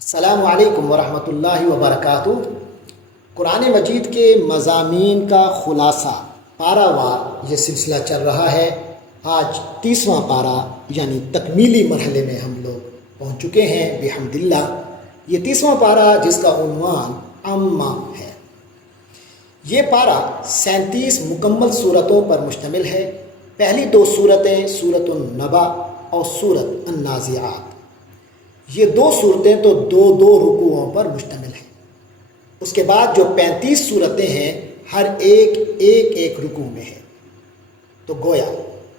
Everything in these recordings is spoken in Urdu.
السلام علیکم ورحمۃ اللہ وبرکاتہ۔ قرآن مجید کے مضامین کا خلاصہ پارہ وار یہ سلسلہ چل رہا ہے۔ آج 30واں پارہ یعنی تکمیلی مرحلے میں ہم لوگ پہنچ چکے ہیں بحمد اللہ۔ یہ 30واں پارہ جس کا عنوان عامہ ہے۔ یہ پارہ 37 مکمل صورتوں پر مشتمل ہے۔ پہلی دو صورتیں سورۃ النبا اور سورۃ النازعات، یہ دو صورتیں تو دو رکوعوں پر مشتمل ہیں۔ اس کے بعد جو 35 صورتیں ہیں ہر ایک رکوع میں ہے، تو گویا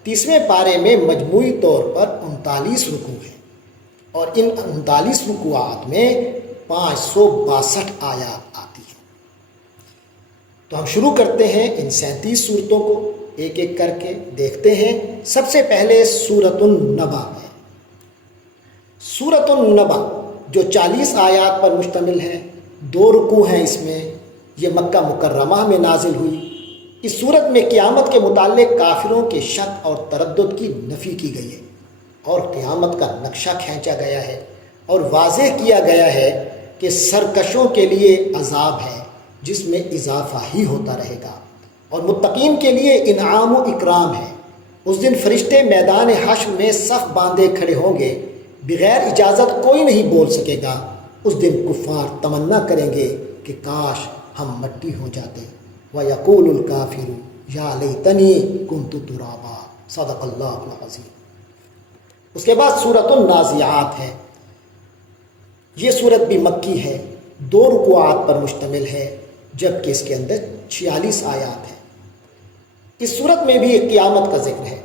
30ویں پارے میں مجموعی طور پر 39 رکوع ہیں، اور ان 39 رکوعات میں 562 آیات آتی ہیں۔ تو ہم شروع کرتے ہیں ان 37 صورتوں کو ایک ایک کر کے دیکھتے ہیں۔ سب سے پہلے سورۃ النبا ہے۔ سورۃ النبا جو 40 آیات پر مشتمل ہے، 2 رکوع ہیں اس میں، یہ مکہ مکرمہ میں نازل ہوئی۔ اس صورت میں قیامت کے متعلق کافروں کے شک اور تردد کی نفی کی گئی ہے، اور قیامت کا نقشہ کھینچا گیا ہے، اور واضح کیا گیا ہے کہ سرکشوں کے لیے عذاب ہے جس میں اضافہ ہی ہوتا رہے گا، اور متقین کے لیے انعام و اکرام ہے۔ اس دن فرشتے میدان حشر میں صف باندھے کھڑے ہوں گے، بغیر اجازت کوئی نہیں بول سکے گا۔ اس دن کفار تمنا کریں گے کہ کاش ہم مٹی ہو جاتے۔ وَيَقُولُ الْكَافِرُ يَا لَيْتَنِي كُنْتُ تُرَابًا۔ صدق اللہ العظیم۔ اس کے بعد سورۃ النازعات ہے۔ یہ سورت بھی مکی ہے، 2 رکوعات پر مشتمل ہے، جبکہ اس کے اندر 46 آیات ہیں۔ اس سورت میں بھی قیامت کا ذکر ہے،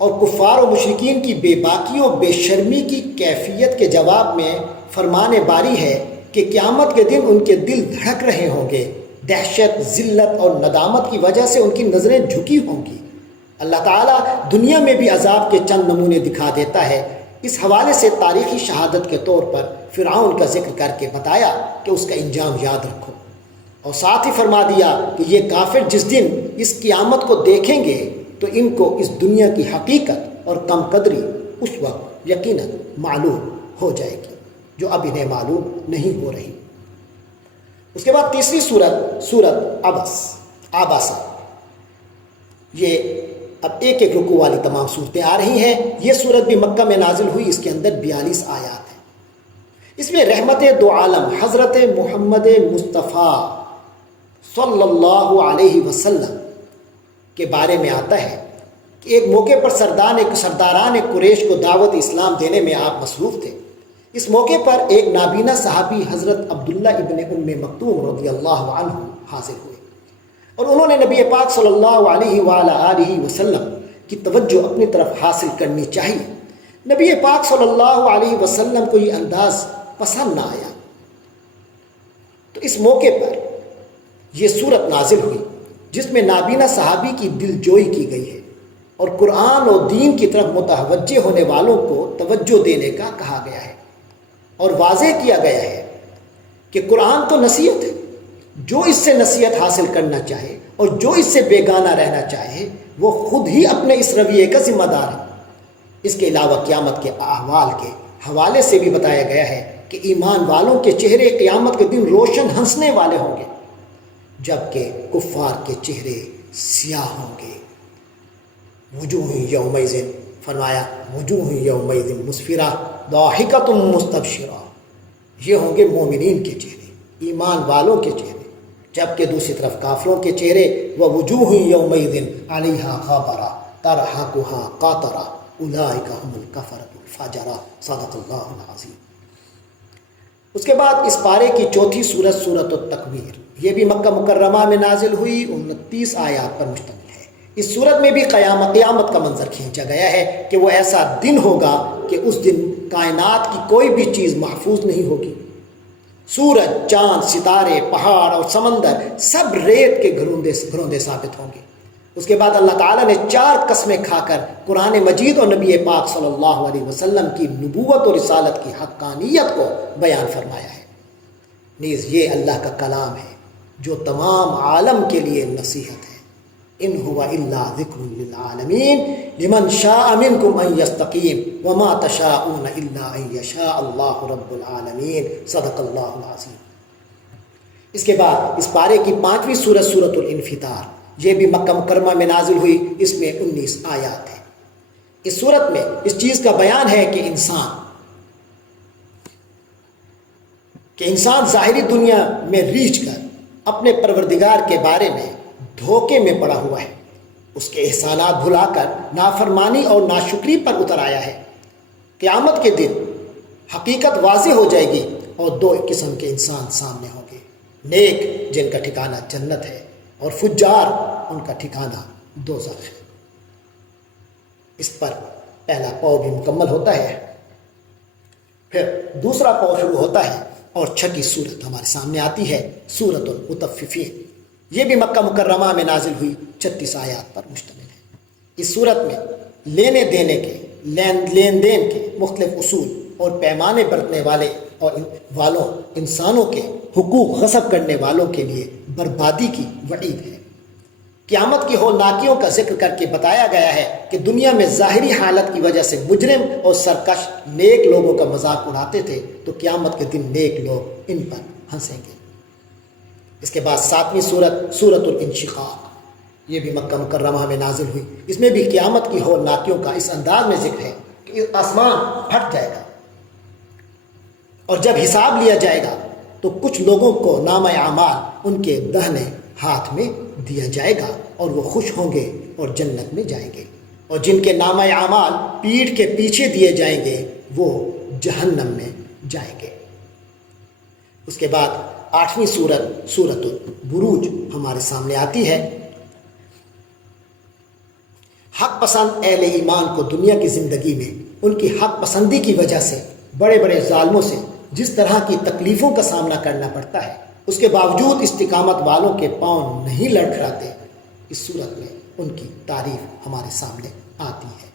اور کفار و مشرکین کی بے باکی و بے شرمی کی کیفیت کے جواب میں فرمان باری ہے کہ قیامت کے دن ان کے دل دھڑک رہے ہوں گے، دہشت، ذلت اور ندامت کی وجہ سے ان کی نظریں جھکی ہوں گی۔ اللہ تعالیٰ دنیا میں بھی عذاب کے چند نمونے دکھا دیتا ہے۔ اس حوالے سے تاریخی شہادت کے طور پر فرعون کا ذکر کر کے بتایا کہ اس کا انجام یاد رکھو، اور ساتھ ہی فرما دیا کہ یہ کافر جس دن اس قیامت کو دیکھیں گے تو ان کو اس دنیا کی حقیقت اور کم قدری اس وقت یقیناً معلوم ہو جائے گی، جو اب انہیں معلوم نہیں ہو رہی۔ اس کے بعد تیسری سورت عبس۔ یہ اب ایک رکوع والی تمام صورتیں آ رہی ہیں۔ یہ سورت بھی مکہ میں نازل ہوئی، اس کے اندر 42 آیات ہیں۔ اس میں رحمت دو عالم حضرت محمد مصطفیٰ صلی اللہ علیہ وسلم کے بارے میں آتا ہے کہ ایک موقع پر سرداران قریش کو دعوت اسلام دینے میں آپ مصروف تھے۔ اس موقع پر ایک نابینا صحابی حضرت عبداللہ ابن ام مکتوم رضی اللہ عنہ حاضر ہوئے، اور انہوں نے نبی پاک صلی اللہ علیہ وآلہ وسلم کی توجہ اپنی طرف حاصل کرنی چاہیے۔ نبی پاک صلی اللہ علیہ وسلم کو یہ انداز پسند نہ آیا، تو اس موقع پر یہ سورت نازل ہوئی جس میں نابینا صحابی کی دل جوئی کی گئی ہے، اور قرآن اور دین کی طرف متوجہ ہونے والوں کو توجہ دینے کا کہا گیا ہے، اور واضح کیا گیا ہے کہ قرآن تو نصیحت ہے، جو اس سے نصیحت حاصل کرنا چاہے اور جو اس سے بیگانہ رہنا چاہے وہ خود ہی اپنے اس رویے کا ذمہ دار ہے۔ اس کے علاوہ قیامت کے احوال کے حوالے سے بھی بتایا گیا ہے کہ ایمان والوں کے چہرے قیامت کے دن روشن ہنسنے والے ہوں گے، جبکہ کفار کے چہرے سیاہ ہوں گے۔ وجوہ یومئذ، فرمایا وجوہ یومئذ مسفرہ ضاحکۃ مستبشرہ، یہ ہوں گے مومنین کے چہرے، ایمان والوں کے چہرے، جبکہ دوسری طرف کافروں کے چہرے ووجوہ یومئذ علیہا غبرہ ترہقہا قاترہ اولئک ھم الکفرۃ الفجرہ۔ صدق اللہ العظیم۔ اس کے بعد اس پارے کی چوتھی سورت سورۃ التکویر، یہ بھی مکہ مکرمہ میں نازل ہوئی، 29 آیات پر مشتمل ہے۔ اس سورت میں بھی قیامت کا منظر کھینچا گیا ہے کہ وہ ایسا دن ہوگا کہ اس دن کائنات کی کوئی بھی چیز محفوظ نہیں ہوگی۔ سورج، چاند، ستارے، پہاڑ اور سمندر سب ریت کے گھروندے ثابت ہوں گے۔ اس کے بعد اللہ تعالیٰ نے 4 قسمیں کھا کر قرآن مجید اور نبی پاک صلی اللہ علیہ وسلم کی نبوت اور رسالت کی حقانیت کو بیان فرمایا ہے۔ نیز یہ اللہ کا کلام ہے جو تمام عالم کے لیے نصیحت ہے۔ ان هو الا ذکر للعالمین لمن شاء منکم ان یستقیم وما تشاءون الا ان یشاء اللہ رب العالمین صدق اللہ العظیم۔ اس کے بعد اس پارے کی 5ویں سورت سورۃ الانفطار، یہ بھی مکہ مکرمہ میں نازل ہوئی، اس میں 19 آیات ہیں۔ اس سورت میں اس چیز کا بیان ہے کہ انسان ظاہری دنیا میں ریچھ کر اپنے پروردگار کے بارے میں دھوکے میں پڑا ہوا ہے، اس کے احسانات بھلا کر نافرمانی اور ناشکری پر اتر آیا ہے۔ قیامت کے دن حقیقت واضح ہو جائے گی اور 2 قسم کے انسان سامنے ہوں گے، نیک جن کا ٹھکانہ جنت ہے اور فجار ان کا ٹھکانہ دوزخ ہے۔ اس پر پہلا پاؤ بھی مکمل ہوتا ہے، پھر دوسرا پاؤ شروع ہوتا ہے اور 6ٹھی سورت ہمارے سامنے آتی ہے سورۃ المطففین، یہ بھی مکہ مکرمہ میں نازل ہوئی، 36 آیات پر مشتمل ہے۔ اس سورت میں لین دین کے مختلف اصول اور پیمانے برتنے والوں انسانوں کے حقوق غصب کرنے والوں کے لیے بربادی کی وعید ہے۔ قیامت کی ہولناکیوں کا ذکر کر کے بتایا گیا ہے کہ دنیا میں ظاہری حالت کی وجہ سے مجرم اور سرکش نیک لوگوں کا مذاق اڑاتے تھے، تو قیامت کے دن نیک لوگ ان پر ہنسیں گے۔ اس کے بعد 7ویں سورت سورۃ الانشقاق، یہ بھی مکہ مکرمہ میں نازل ہوئی، اس میں بھی قیامت کی ہولناکیوں کا اس انداز میں ذکر ہے کہ آسمان پھٹ جائے گا اور جب حساب لیا جائے گا تو کچھ لوگوں کو نامہ اعمال ان کے دہنے ہاتھ میں دیا جائے گا اور وہ خوش ہوں گے اور جنت میں جائیں گے، اور جن کے نامہ اعمال پیٹھ کے پیچھے دیے جائیں گے وہ جہنم میں جائیں گے۔ اس کے بعد 8ویں سورت سورۃ البروج ہمارے سامنے آتی ہے۔ حق پسند اہل ایمان کو دنیا کی زندگی میں ان کی حق پسندی کی وجہ سے بڑے بڑے ظالموں سے جس طرح کی تکلیفوں کا سامنا کرنا پڑتا ہے، اس کے باوجود استقامت والوں کے پاؤں نہیں لڑکھڑاتے، اس صورت میں ان کی تعریف ہمارے سامنے آتی ہے،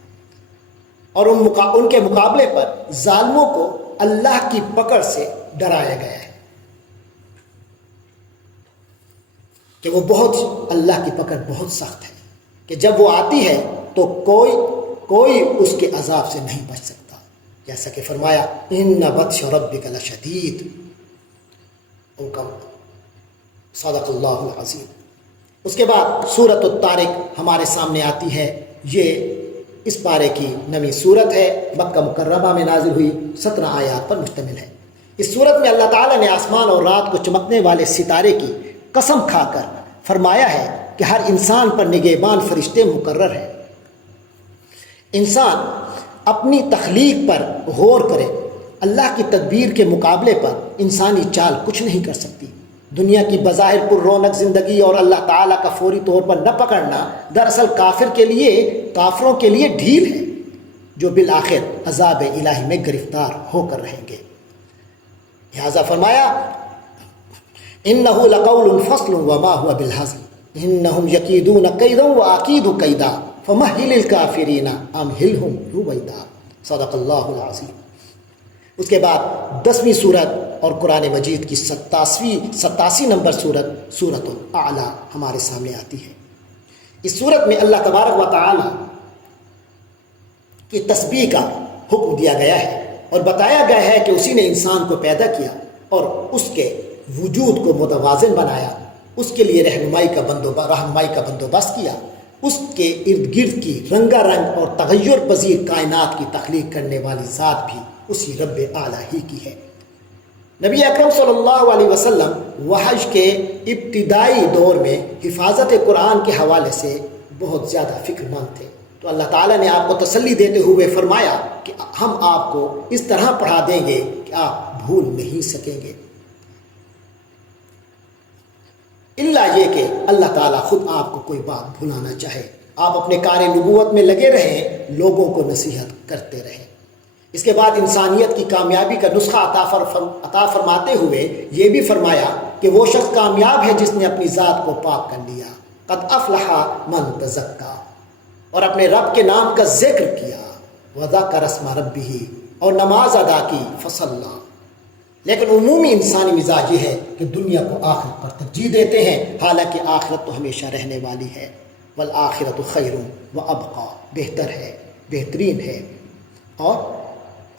اور ان کے مقابلے پر ظالموں کو اللہ کی پکڑ سے ڈرایا گیا ہے کہ وہ اللہ کی پکڑ بہت سخت ہے، کہ جب وہ آتی ہے تو کوئی اس کے عذاب سے نہیں بچ سکتا، جیسا کہ فرمایا ان بطش ربک لشدید، صدق اللہ العظیم۔ اس کے بعد سورۃ الطارق ہمارے سامنے آتی ہے، یہ اس پارے کی 9ویں سورت ہے، مکہ مکرمہ میں نازل ہوئی، 17 آیات پر مشتمل ہے۔ اس سورت میں اللہ تعالیٰ نے آسمان اور رات کو چمکنے والے ستارے کی قسم کھا کر فرمایا ہے کہ ہر انسان پر نگہبان فرشتے مقرر ہیں۔ انسان اپنی تخلیق پر غور کرے، اللہ کی تدبیر کے مقابلے پر انسانی چال کچھ نہیں کر سکتی۔ دنیا کی بظاہر پر رونق زندگی اور اللہ تعالیٰ کا فوری طور پر نہ پکڑنا دراصل کافروں کے لیے ڈھیل ہے، جو بالآخر عذاب الہی میں گرفتار ہو کر رہیں گے۔ لہذا فرمایا إِنَّهُ لَقَوْلٌ فَصْلٌ وَمَا هُوَ بِالْهَزْلِ إِنَّهُمْ يَكِيدُونَ كَيْدًا وَأَكِيدُ كَيْدًا فَمَهِّلِ الْكَافِرِينَ أَمْهِلْهُمْ رُوَيْدًا صدق اللہ العظیم۔ اس کے بعد 10ویں سورت اور قرآن مجید کی 87 نمبر سورۃ الاعلیٰ ہمارے سامنے آتی ہے۔ اس سورت میں اللہ تبارک و تعالی کی تسبیح کا حکم دیا گیا ہے اور بتایا گیا ہے کہ اسی نے انسان کو پیدا کیا اور اس کے وجود کو متوازن بنایا، اس کے لیے رہنمائی کا بندوبست کیا، اس کے ارد گرد کی رنگا رنگ اور تغیر پذیر کائنات کی تخلیق کرنے والی ذات بھی اسی رب اعلیٰ ہی کی ہے۔ نبی اکرم صلی اللہ علیہ وسلم وحی کے ابتدائی دور میں حفاظت قرآن کے حوالے سے بہت زیادہ فکر مند تھے، تو اللہ تعالیٰ نے آپ کو تسلی دیتے ہوئے فرمایا کہ ہم آپ کو اس طرح پڑھا دیں گے کہ آپ بھول نہیں سکیں گے، الا یہ کہ اللہ تعالیٰ خود آپ کو کوئی بات بھلانا چاہے۔ آپ اپنے کار نبوت میں لگے رہیں، لوگوں کو نصیحت کرتے رہیں۔ اس کے بعد انسانیت کی کامیابی کا نسخہ عطا فرماتے ہوئے یہ بھی فرمایا کہ وہ شخص کامیاب ہے جس نے اپنی ذات کو پاک کر لیا، قد افلح من تزکا، اور اپنے رب کے نام کا ذکر کیا، وذکر اسم ربہ، اور نماز ادا کی، فصلی۔ لیکن عمومی انسانی مزاج یہ ہے کہ دنیا کو آخرت پر ترجیح دیتے ہیں، حالانکہ آخرت تو ہمیشہ رہنے والی ہے۔ والآخرۃ خیر وابقی، بہتر ہے، بہترین ہے اور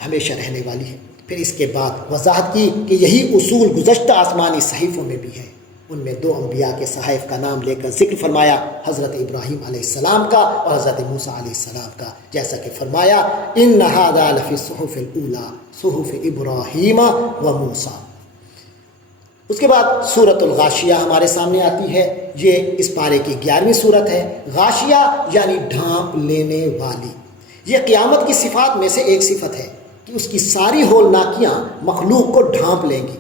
ہمیشہ رہنے والی ہے۔ پھر اس کے بعد وضاحت کی کہ یہی اصول گزشتہ آسمانی صحیفوں میں بھی ہے۔ ان میں 2 انبیاء کے صحائف کا نام لے کر ذکر فرمایا، حضرت ابراہیم علیہ السلام کا اور حضرت موسیٰ علیہ السلام کا، جیسا کہ فرمایا ان ھذا لفی الصحف الاولی صحف ابراہیم و موسیٰ۔ اس کے بعد سورۃ الغاشیہ ہمارے سامنے آتی ہے۔ یہ اس پارے کی 11ویں سورت ہے۔ غاشیہ یعنی ڈھانپ لینے والی۔ یہ قیامت کی صفات میں سے ایک صفت ہے کہ اس کی ساری ہولناکیاں مخلوق کو ڈھانپ لیں گی۔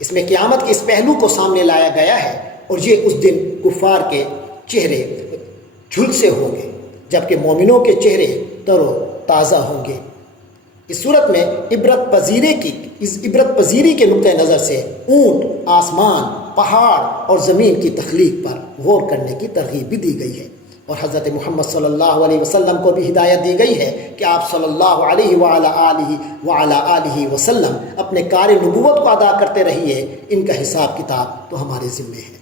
اس میں قیامت کے اس پہلو کو سامنے لایا گیا ہے، اور یہ اس دن کفار کے چہرے جھلسے ہوں گے جبکہ مومنوں کے چہرے تر و تازہ ہوں گے۔ اس صورت میں عبرت پذیری کے نقطہ نظر سے اونٹ، آسمان، پہاڑ اور زمین کی تخلیق پر غور کرنے کی ترغیب بھی دی گئی ہے، اور حضرت محمد صلی اللہ علیہ وسلم کو بھی ہدایت دی گئی ہے کہ آپ صلی اللہ علیہ وعلی آلہ وسلم اپنے کار نبوت کو ادا کرتے رہیے، ان کا حساب کتاب تو ہمارے ذمے ہے۔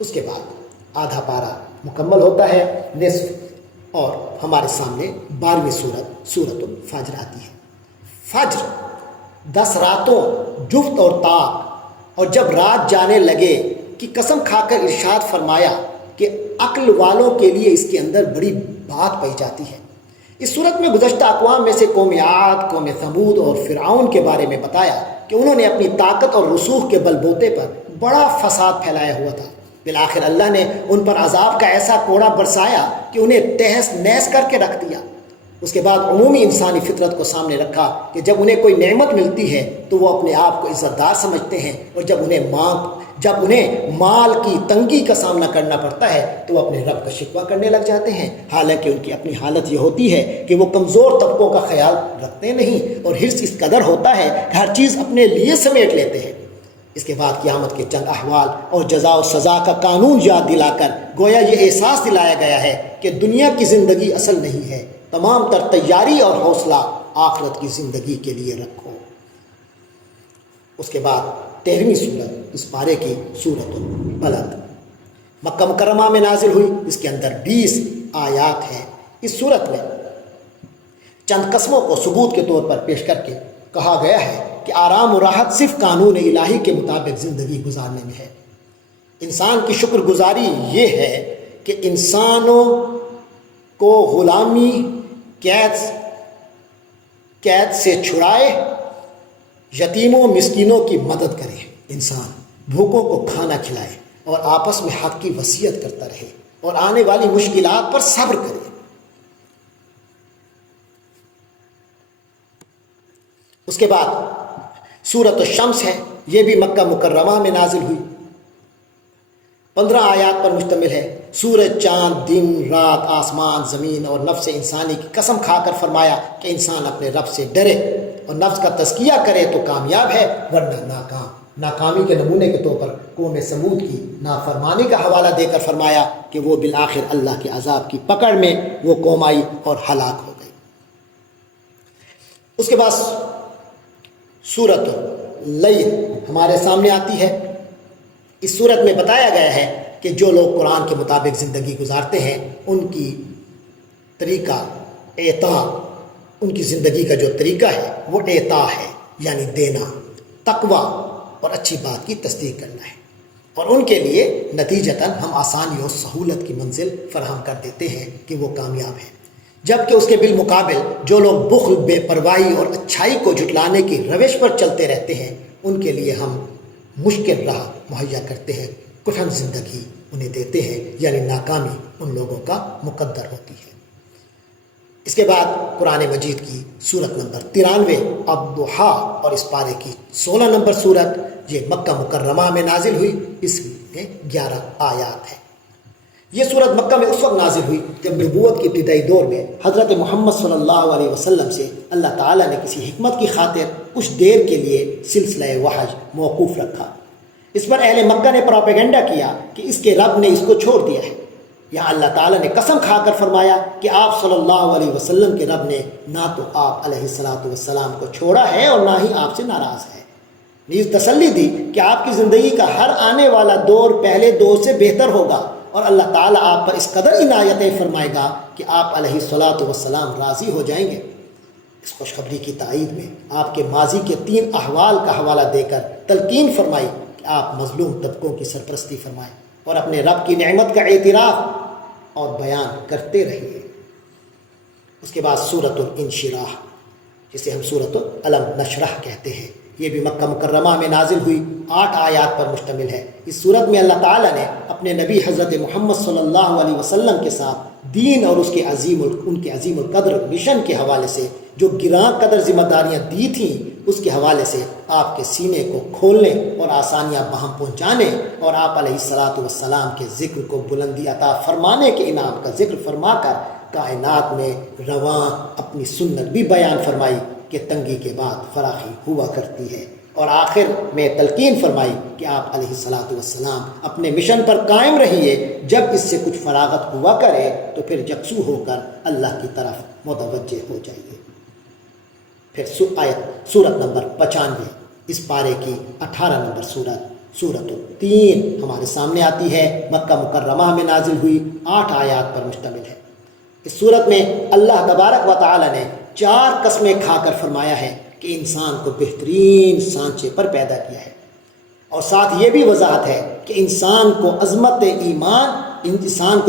اس کے بعد آدھا پارہ مکمل ہوتا ہے، نصف، اور ہمارے سامنے 12ویں سورۃ الفجر آتی ہے۔ فجر 10 راتوں جفت اور طاق، اور جب رات جانے لگے کی قسم کھا کر ارشاد فرمایا کہ عقل والوں کے لیے اس کے اندر بڑی بات پائی جاتی ہے۔ اس صورت میں گزشتہ اقوام میں سے قوم عاد، قوم ثمود اور فرعون کے بارے میں بتایا کہ انہوں نے اپنی طاقت اور رسوخ کے بل بوتے پر بڑا فساد پھیلایا ہوا تھا۔ بالآخر اللہ نے ان پر عذاب کا ایسا کوڑا برسایا کہ انہیں تہس نہس کر کے رکھ دیا۔ اس کے بعد عمومی انسانی فطرت کو سامنے رکھا کہ جب انہیں کوئی نعمت ملتی ہے تو وہ اپنے آپ کو عزت دار سمجھتے ہیں، اور جب انہیں مال کی تنگی کا سامنا کرنا پڑتا ہے تو وہ اپنے رب کا شکوہ کرنے لگ جاتے ہیں، حالانکہ ان کی اپنی حالت یہ ہوتی ہے کہ وہ کمزور طبقوں کا خیال رکھتے نہیں، اور حرص اس قدر ہوتا ہے کہ ہر چیز اپنے لیے سمیٹ لیتے ہیں۔ اس کے بعد قیامت کے چند احوال اور جزا و سزا کا قانون یاد دلا کر گویا یہ احساس دلایا گیا ہے کہ دنیا کی زندگی اصل نہیں ہے، تمام تر تیاری اور حوصلہ آخرت کی زندگی کے لیے رکھو۔ اس کے بعد 13ویں سورت اس پارے کی سورۃ البلد مکہ مکرمہ میں نازل ہوئی۔ اس کے اندر 20 آیات ہیں۔ اس سورت میں چند قسموں کو ثبوت کے طور پر پیش کر کے کہا گیا ہے کہ آرام و راحت صرف قانون الہی کے مطابق زندگی گزارنے میں ہے۔ انسان کی شکر گزاری یہ ہے کہ انسانوں کو غلامی قید سے چھڑائے، یتیموں مسکینوں کی مدد کرے، انسان بھوکوں کو کھانا کھلائے اور آپس میں حق کی وصیت کرتا رہے اور آنے والی مشکلات پر صبر کرے۔ اس کے بعد سورۃ الشمس ہے، یہ بھی مکہ مکرمہ میں نازل ہوئی، 15 آیات پر مشتمل ہے۔ سورج، چاند، دن، رات، آسمان، زمین اور نفس انسانی کی قسم کھا کر فرمایا کہ انسان اپنے رب سے ڈرے اور نفس کا تزکیہ کرے تو کامیاب ہے، ورنہ ناکامی کے نمونے کے طور پر قوم سمود کی نافرمانی کا حوالہ دے کر فرمایا کہ وہ بالآخر اللہ کے عذاب کی پکڑ میں وہ قوم آئی اور ہلاک ہو گئی۔ اس کے بعد سورۃ اللیل ہمارے سامنے آتی ہے۔ اس صورت میں بتایا گیا ہے کہ جو لوگ قرآن کے مطابق زندگی گزارتے ہیں ان کی طریقہ ان کی زندگی کا جو طریقہ ہے وہ اعطاء ہے، یعنی دینا، تقوی اور اچھی بات کی تصدیق کرنا ہے، اور ان کے لیے نتیجتاً ہم آسانی اور سہولت کی منزل فراہم کر دیتے ہیں کہ وہ کامیاب ہیں، جبکہ اس کے بالمقابل جو لوگ بخل، بے پرواہی اور اچھائی کو جھٹلانے کی روش پر چلتے رہتے ہیں ان کے لیے ہم مشکل راہ مہیا کرتے ہیں، کٹھن زندگی انہیں دیتے ہیں، یعنی ناکامی ان لوگوں کا مقدر ہوتی ہے۔ اس کے بعد قرآن مجید کی سورت نمبر 93 الضحیٰ اور اس پارے کی 16 نمبر سورت، یہ مکہ مکرمہ میں نازل ہوئی، اس میں 11 آیات ہیں۔ یہ سورت مکہ میں اس وقت نازل ہوئی جب نبوت کے ابتدائی دور میں حضرت محمد صلی اللہ علیہ وسلم سے اللہ تعالیٰ نے کسی حکمت کی خاطر کچھ دیر کے لیے سلسلہ وحی موقوف رکھا۔ اس پر اہل مکہ نے پروپیگنڈا کیا کہ اس کے رب نے اس کو چھوڑ دیا ہے۔ یہاں اللہ تعالیٰ نے قسم کھا کر فرمایا کہ آپ صلی اللہ علیہ وسلم کے رب نے نہ تو آپ علیہ السلام کو چھوڑا ہے اور نہ ہی آپ سے ناراض ہے۔ نیز تسلی دی کہ آپ کی زندگی کا ہر آنے والا دور پہلے دور سے بہتر ہوگا اور اللہ تعالیٰ آپ پر اس قدر عنایتیں فرمائے گا کہ آپ علیہ الصلاۃ والسلام راضی ہو جائیں گے۔ اس خوشخبری کی تائید میں آپ کے ماضی کے 3 احوال کا حوالہ دے کر تلقین فرمائی کہ آپ مظلوم طبقوں کی سرپرستی فرمائیں اور اپنے رب کی نعمت کا اعتراف اور بیان کرتے رہیے۔ اس کے بعد سورۃ الانشراح، جسے ہم سورۃ الم نشرح کہتے ہیں، یہ بھی مکہ مکرمہ میں نازل ہوئی 8 آیات پر مشتمل ہے۔ اس صورت میں اللہ تعالیٰ نے اپنے نبی حضرت محمد صلی اللہ علیہ وسلم کے ساتھ دین اور ان کے عظیم القدر مشن کے حوالے سے جو گراں قدر ذمہ داریاں دی تھیں، اس کے حوالے سے آپ کے سینے کو کھولنے اور آسانیاں بہم پہنچانے اور آپ علیہ الصلاۃ والسلام کے ذکر کو بلندی عطا فرمانے کے انعام کا ذکر فرما کر کائنات میں رواں اپنی سنت بھی بیان فرمائی کہ تنگی کے بعد فراخی ہوا کرتی ہے، اور آخر میں تلقین فرمائی کہ آپ علیہ الصلاۃ والسلام اپنے مشن پر قائم رہیے، جب اس سے کچھ فراغت ہوا کرے تو پھر یکسو ہو کر اللہ کی طرف متوجہ ہو جائیے۔ پھر سورت نمبر 95 اس پارے کی 18 نمبر سورت التین ہمارے سامنے آتی ہے، مکہ مکرمہ میں نازل ہوئی 8 آیات پر مشتمل ہے۔ اس صورت میں اللہ تبارک و تعالی نے 4 قسمیں کھا کر فرمایا ہے کہ انسان کو بہترین سانچے پر پیدا کیا ہے، اور ساتھ یہ بھی وضاحت ہے کہ انسان کو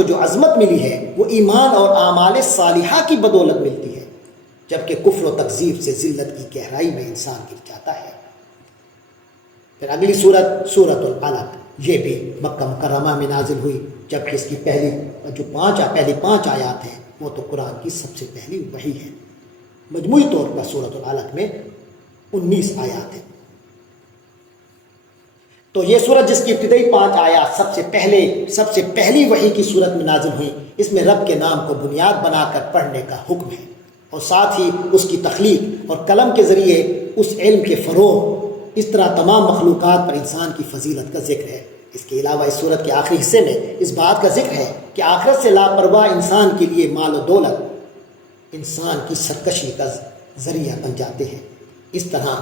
جو عظمت ملی ہے وہ ایمان اور اعمال صالحہ کی بدولت ملتی ہے، جبکہ کفر و تکذیب سے ذلت کی گہرائی میں انسان گر جاتا ہے۔ پھر اگلی سورت العلق، یہ بھی مکہ مکرمہ میں نازل ہوئی، جبکہ اس کی پہلی 5 آیات ہیں وہ تو قرآن کی سب سے پہلی وحی ہے۔ مجموعی طور پر سورت العلق میں 19 آیات ہیں۔ تو یہ سورت جس کی ابتدائی 5 آیات سب سے پہلی وحی کی صورت میں نازل ہوئی، اس میں رب کے نام کو بنیاد بنا کر پڑھنے کا حکم ہے، اور ساتھ ہی اس کی تخلیق اور قلم کے ذریعے اس علم کے فروغ، اس طرح تمام مخلوقات پر انسان کی فضیلت کا ذکر ہے۔ اس کے علاوہ اس صورت کے آخری حصے میں اس بات کا ذکر ہے کہ آخرت سے لاپرواہ انسان کے لیے مال و دولت انسان کی سرکشی کا ذریعہ بن جاتے ہیں۔ اس طرح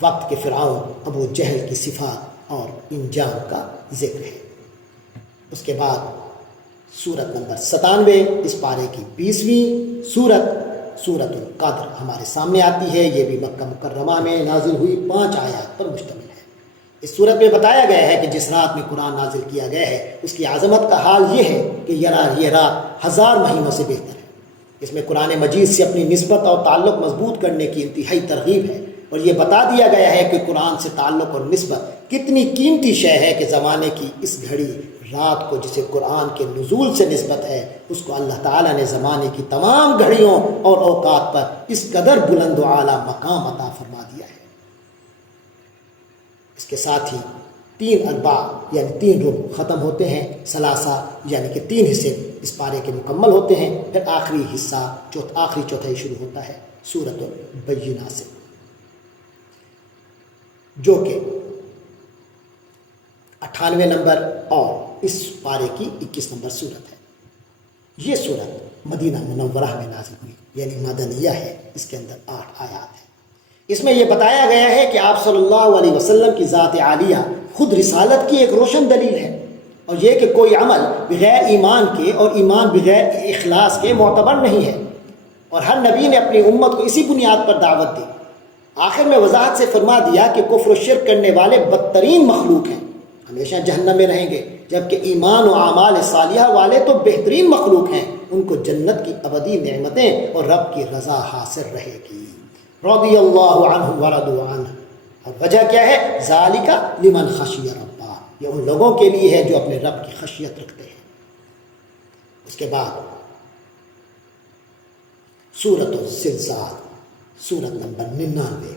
وقت کے فرعون ابو جہل کی صفات اور انجام کا ذکر ہے۔ اس کے بعد سورت نمبر 97 اس پارے کی 20ویں سورت القدر ہمارے سامنے آتی ہے، یہ بھی مکہ مکرمہ میں نازل ہوئی 5 آیات پر مشتمل ہے۔ اس صورت میں بتایا گیا ہے کہ جس رات میں قرآن نازل کیا گیا ہے اس کی عظمت کا حال یہ ہے کہ یہ رات 1000 مہینوں سے بہتر ہے۔ اس میں قرآن مجید سے اپنی نسبت اور تعلق مضبوط کرنے کی انتہائی ترغیب ہے، اور یہ بتا دیا گیا ہے کہ قرآن سے تعلق اور نسبت کتنی قیمتی شے ہے کہ زمانے کی اس گھڑی رات کو جسے قرآن کے نزول سے نسبت ہے، اس کو اللہ تعالیٰ نے زمانے کی تمام گھڑیوں اور اوقات پر اس قدر بلند و اعلیٰ مقام عطا فرما دیا ہے۔ اس کے ساتھ ہی 3 ارباع یعنی 3 ربع ختم ہوتے ہیں، ثلاثہ یعنی کہ 3 حصے اس پارے کے مکمل ہوتے ہیں، پھر آخری حصہ آخری چوتھائی شروع ہوتا ہے سورۃ البینہ سے، جو کہ 98 نمبر اور اس پارے کی 21 نمبر سورت ہے۔ یہ سورت مدینہ منورہ میں نازل ہوئی، یعنی مدنیہ ہے، اس کے اندر 8 آیات ہیں۔ اس میں یہ بتایا گیا ہے کہ آپ صلی اللہ علیہ وسلم کی ذات عالیہ خود رسالت کی ایک روشن دلیل ہے، اور یہ کہ کوئی عمل بغیر ایمان کے اور ایمان بغیر اخلاص کے معتبر نہیں ہے، اور ہر نبی نے اپنی امت کو اسی بنیاد پر دعوت دی۔ آخر میں وضاحت سے فرما دیا کہ کفر و شرک کرنے والے بدترین مخلوق ہیں، ہمیشہ جہنم میں رہیں گے، جبکہ ایمان و اعمال صالحہ والے تو بہترین مخلوق ہیں، ان کو جنت کی ابدی نعمتیں اور رب کی رضا حاصل رہے گی۔ رضی اللہ عنہ ورضوا عنہ، اور وجہ کیا ہے؟ ذالک لمن خشی ربہ، یہ ان لوگوں کے لیے ہے جو اپنے رب کی خشیت رکھتے ہیں۔ اس کے بعد سورۃ الزلزال، سورت نمبر 99،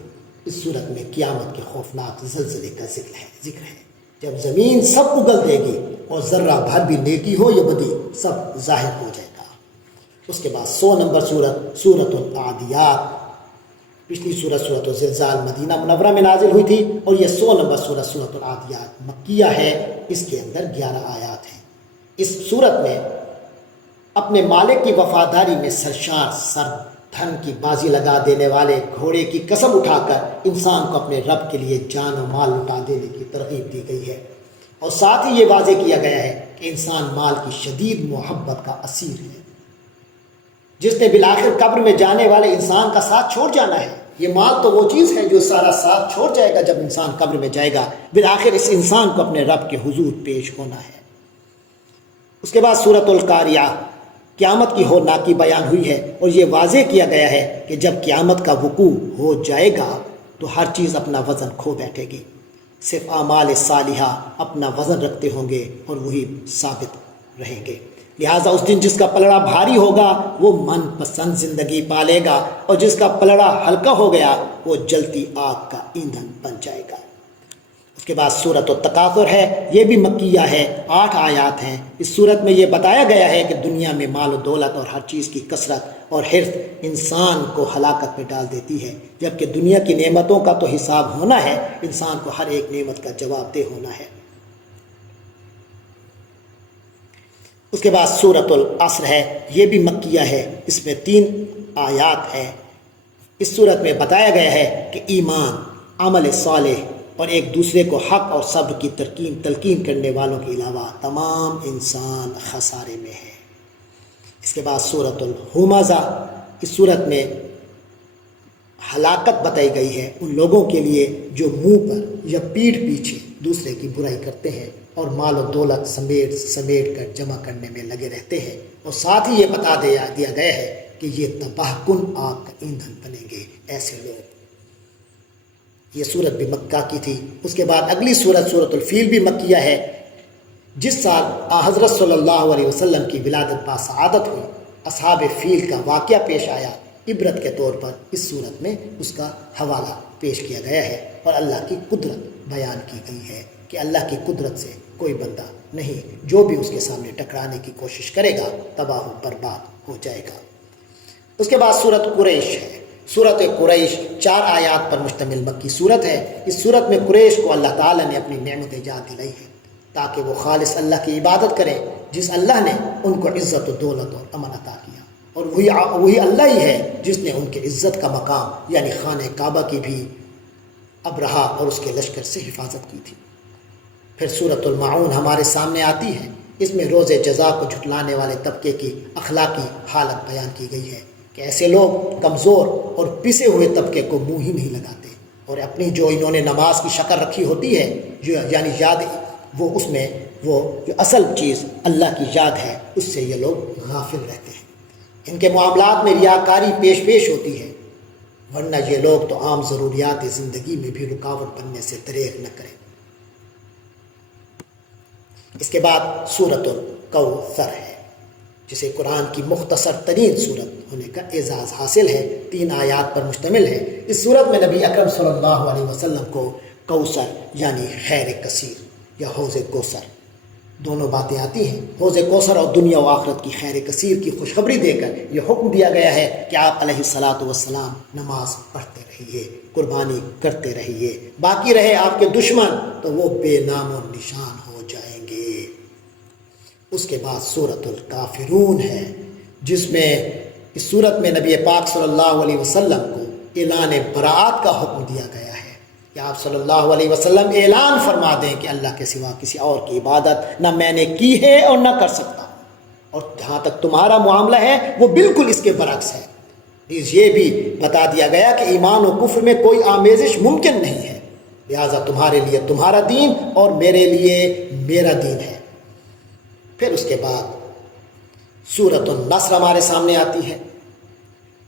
اس سورت میں قیامت کے خوفناک زلزلے کا ذکر ہے، جب زمین سب اگل دے گی اور ذرہ بھر بھی نیکی ہو یا بدی سب ظاہر ہو جائے گا۔ اس کے بعد 100 نمبر سورت العادیات، پچھلی سورت الزلزال مدینہ منورہ میں نازل ہوئی تھی، اور یہ 100 نمبر سورت العادیات مکیہ ہے، اس کے اندر 11 آیات ہیں۔ اس سورت میں اپنے مالک کی وفاداری میں سرشار دھن کی بازی لگا دینے والے گھوڑے کی قسم اٹھا کر انسان کو اپنے رب کے لیے جان و مال لٹا دینے کی ترغیب دی گئی ہے، اور ساتھ ہی یہ واضح کیا گیا ہے کہ کہ انسان مال کی شدید محبت کا اسیر ہے، جس نے بالآخر قبر میں جانے والے انسان کا ساتھ چھوڑ جانا ہے۔ یہ مال تو وہ چیز ہے جو سارا ساتھ چھوڑ جائے گا جب انسان قبر میں جائے گا، بالآخر اس انسان کو اپنے رب کے حضور پیش ہونا ہے۔ اس کے بعد سورۃ القاریہ، قیامت کی ہولناکی بیان ہوئی ہے، اور یہ واضح کیا گیا ہے کہ جب قیامت کا وقوع ہو جائے گا تو ہر چیز اپنا وزن کھو بیٹھے گی، صرف اعمال صالحہ اپنا وزن رکھتے ہوں گے اور وہی ثابت رہیں گے۔ لہٰذا اس دن جس کا پلڑا بھاری ہوگا وہ من پسند زندگی پالے گا، اور جس کا پلڑا ہلکا ہو گیا وہ جلتی آگ کا ایندھن بن جائے گا۔ اس کے بعد سورۃ التکاثر ہے، یہ بھی مکیہ ہے، 8 آیات ہیں۔ اس سورت میں یہ بتایا گیا ہے کہ دنیا میں مال و دولت اور ہر چیز کی کثرت اور حرص انسان کو ہلاکت میں ڈال دیتی ہے، جبکہ دنیا کی نعمتوں کا تو حساب ہونا ہے، انسان کو ہر ایک نعمت کا جواب دہ ہونا ہے۔ اس کے بعد سورۃ العصر ہے، یہ بھی مکیہ ہے، اس میں 3 آیات ہے۔ اس سورت میں بتایا گیا ہے کہ ایمان، عمل صالح اور ایک دوسرے کو حق اور صبر کی تلقین کرنے والوں کے علاوہ تمام انسان خسارے میں ہے۔ اس کے بعد سورۃ الہمزہ، اس سورت میں ہلاکت بتائی گئی ہے ان لوگوں کے لیے جو منہ پر یا پیٹھ پیچھے دوسرے کی برائی کرتے ہیں اور مال و دولت سمیٹ کر جمع کرنے میں لگے رہتے ہیں، اور ساتھ ہی یہ بتا دیا گیا ہے کہ یہ تباہ کن آگ کا ایندھن بنیں گے ایسے لوگ۔ یہ صورت بھی مکہ کی تھی۔ اس کے بعد اگلی صورت سورۃ الفیل بھی مکیہ ہے۔ جس سال حضرت صلی اللہ علیہ وسلم کی ولادت با سعادت ہوئی، اصحاب فیل کا واقعہ پیش آیا، عبرت کے طور پر اس صورت میں اس کا حوالہ پیش کیا گیا ہے، اور اللہ کی قدرت بیان کی گئی ہے کہ اللہ کی قدرت سے کوئی بندہ نہیں، جو بھی اس کے سامنے ٹکرانے کی کوشش کرے گا تباہ و برباد ہو جائے گا۔ اس کے بعد سورۃ قریش ہے۔ سورۃ قریش 4 آیات پر مشتمل مکی صورت ہے۔ اس صورت میں قریش کو اللہ تعالیٰ نے اپنی نعمت یاد دلائی ہے تاکہ وہ خالص اللہ کی عبادت کریں، جس اللہ نے ان کو عزت و دولت اور امن عطا کیا، اور وہی اللہ ہی ہے جس نے ان کے عزت کا مقام یعنی خانہ کعبہ کی بھی ابرہہ اور اس کے لشکر سے حفاظت کی تھی۔ پھر سورۃ المعون ہمارے سامنے آتی ہے۔ اس میں روز جزا کو جھٹلانے والے طبقے کی اخلاقی حالت بیان کی گئی ہے کہ ایسے لوگ کمزور اور پسے ہوئے طبقے کو منہ ہی نہیں لگاتے، اور اپنی جو انہوں نے نماز کی شکل رکھی ہوتی ہے یعنی یاد، وہ اس میں وہ جو اصل چیز اللہ کی یاد ہے، اس سے یہ لوگ غافل رہتے ہیں۔ ان کے معاملات میں ریاکاری پیش ہوتی ہے، ورنہ یہ لوگ تو عام ضروریات زندگی میں بھی رکاوٹ بننے سے دریغ نہ کریں۔ اس کے بعد سورۃ الکوثر ہے، جسے قرآن کی مختصر ترین صورت ہونے کا اعزاز حاصل ہے، 3 آیات پر مشتمل ہے۔ اس صورت میں نبی اکرم صلی اللہ علیہ وسلم کو کوثر یعنی خیر کثیر یا حوض کوثر دونوں باتیں آتی ہیں۔ حوض کوثر اور دنیا و آخرت کی خیر کثیر کی خوشخبری دے کر یہ حکم دیا گیا ہے کہ آپ علیہ الصلاۃ والسلام نماز پڑھتے رہیے، قربانی کرتے رہیے، باقی رہے آپ کے دشمن تو وہ بے نام و نشان ہو جائیں گے۔ اس کے بعد سورۃ الکافرون ہے، جس میں اس سورت میں نبی پاک صلی اللہ علیہ وسلم کو اعلان براءت کا حکم دیا گیا ہے کہ آپ صلی اللہ علیہ وسلم اعلان فرما دیں کہ اللہ کے سوا کسی اور کی عبادت نہ میں نے کی ہے اور نہ کر سکتا، اور جہاں تک تمہارا معاملہ ہے وہ بالکل اس کے برعکس ہے۔ یہ بھی بتا دیا گیا کہ ایمان و کفر میں کوئی آمیزش ممکن نہیں ہے، لہٰذا تمہارے لیے تمہارا دین اور میرے لیے میرا دین ہے۔ پھر اس کے بعد سورۃ النصر ہمارے سامنے آتی ہے،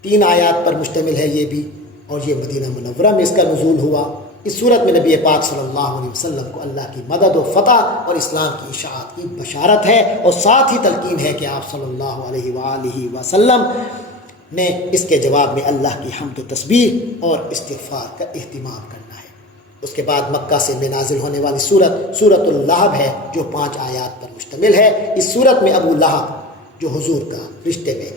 3 آیات پر مشتمل ہے یہ بھی، اور یہ مدینہ منورہ میں اس کا نزول ہوا۔ اس صورت میں نبی پاک صلی اللہ علیہ وسلم کو اللہ کی مدد و فتح اور اسلام کی اشاعت کی بشارت ہے، اور ساتھ ہی تلقین ہے کہ آپ صلی اللہ علیہ وآلہ وسلم نے اس کے جواب میں اللہ کی حمد و تسبیح اور استغفار کا اہتمام کرنا ہے۔ اس کے بعد مکہ سے نازل ہونے والی سورۃ اللہب ہے، جو 5 آیات پر مشتمل ہے۔ اس سورت میں ابو لہب جو حضور کا رشتے میں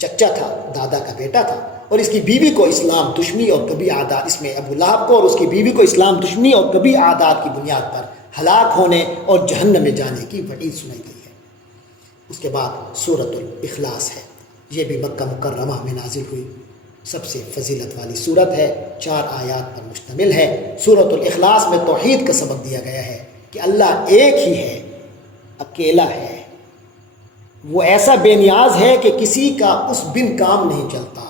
چچا تھا، دادا کا بیٹا تھا، اور اس کی بیوی کو اسلام دشمنی اور کبھی عادات، اس میں ابو لہب کو اور اس کی بیوی کو اسلام دشمنی اور کبھی عادات کی بنیاد پر ہلاک ہونے اور جہنم میں جانے کی وعید سنائی گئی ہے۔ اس کے بعد سورۃ الاخلاص ہے، یہ بھی مکہ مکرمہ میں نازل ہوئی، سب سے فضیلت والی صورت ہے، 4 آیات پر مشتمل ہے۔ سورۃ الاخلاص میں توحید کا سبق دیا گیا ہے کہ اللہ ایک ہی ہے، اکیلا ہے، وہ ایسا بے نیاز ہے کہ کسی کا اس بن کام نہیں چلتا،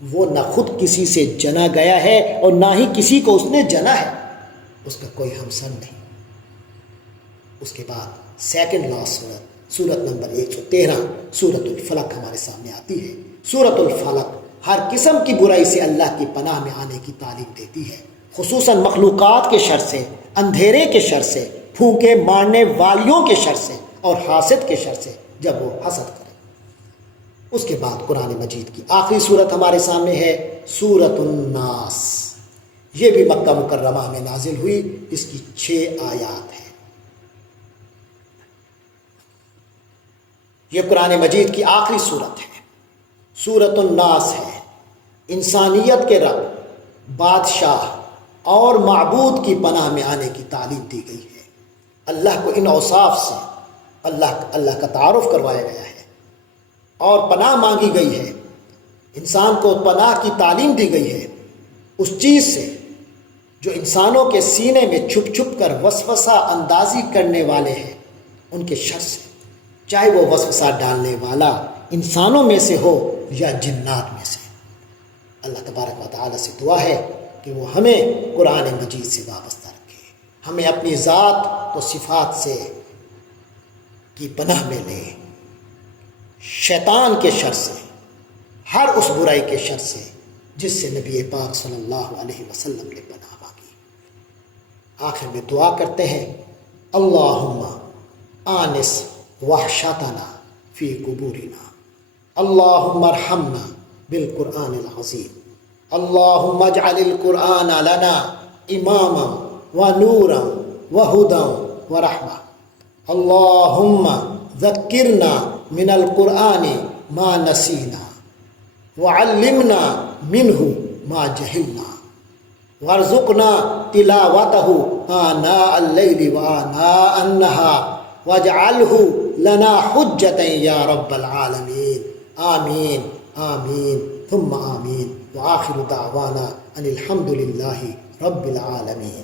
وہ نہ خود کسی سے جنا گیا ہے اور نہ ہی کسی کو اس نے جنا ہے، اس کا کوئی ہمسر نہیں۔ اس کے بعد سیکنڈ لاسٹ سورت نمبر 113 سورت الفلق ہمارے سامنے آتی ہے۔ سورت الفلق ہر قسم کی برائی سے اللہ کی پناہ میں آنے کی تعلیم دیتی ہے، خصوصاً مخلوقات کے شر سے، اندھیرے کے شر سے، پھونکے مارنے والیوں کے شر سے اور حاسد کے شر سے جب وہ حسد کرے۔ اس کے بعد قرآن مجید کی آخری سورت ہمارے سامنے ہے سورت الناس، یہ بھی مکہ مکرمہ میں نازل ہوئی، اس کی 6 آیات ہیں۔ یہ قرآن مجید کی آخری سورت ہے، سورت الناس ہے۔ انسانیت کے رب، بادشاہ اور معبود کی پناہ میں آنے کی تعلیم دی گئی ہے۔ اللہ کو ان اوصاف سے اللہ کا تعارف کروایا گیا ہے اور پناہ مانگی گئی ہے۔ انسان کو پناہ کی تعلیم دی گئی ہے اس چیز سے جو انسانوں کے سینے میں چھپ چھپ کر وسوسہ اندازی کرنے والے ہیں، ان کے شر سے، چاہے وہ وسوسہ ڈالنے والا انسانوں میں سے ہو یا جنات میں سے۔ اللہ تبارک و تعالیٰ سے دعا ہے کہ وہ ہمیں قرآن مجید سے وابستہ رکھے، ہمیں اپنی ذات و صفات سے کی پناہ میں لے، شیطان کے شر سے، ہر اس برائی کے شر سے جس سے نبی پاک صلی اللہ علیہ وسلم نے پناہ مانگی۔ آخر میں دعا کرتے ہیں، اللہم آنس وحشتنا فی قبورنا، اللہم ارحمنا بالقرآن العظیم، اللہم اجعل القرآن لنا اماما ونورا وہدا ورحمہ، اللہم ذکرنا من القرآن ما نسینا وعلمنا منہ ما جہلنا وارزقنا تلاوتہ آناء اللیل وآناء النہار واجعلہ لنا حجتا یا رب العالمین، آمین آمین ثم آمین، وآخر دعوانا ان الحمد للہ رب العالمین۔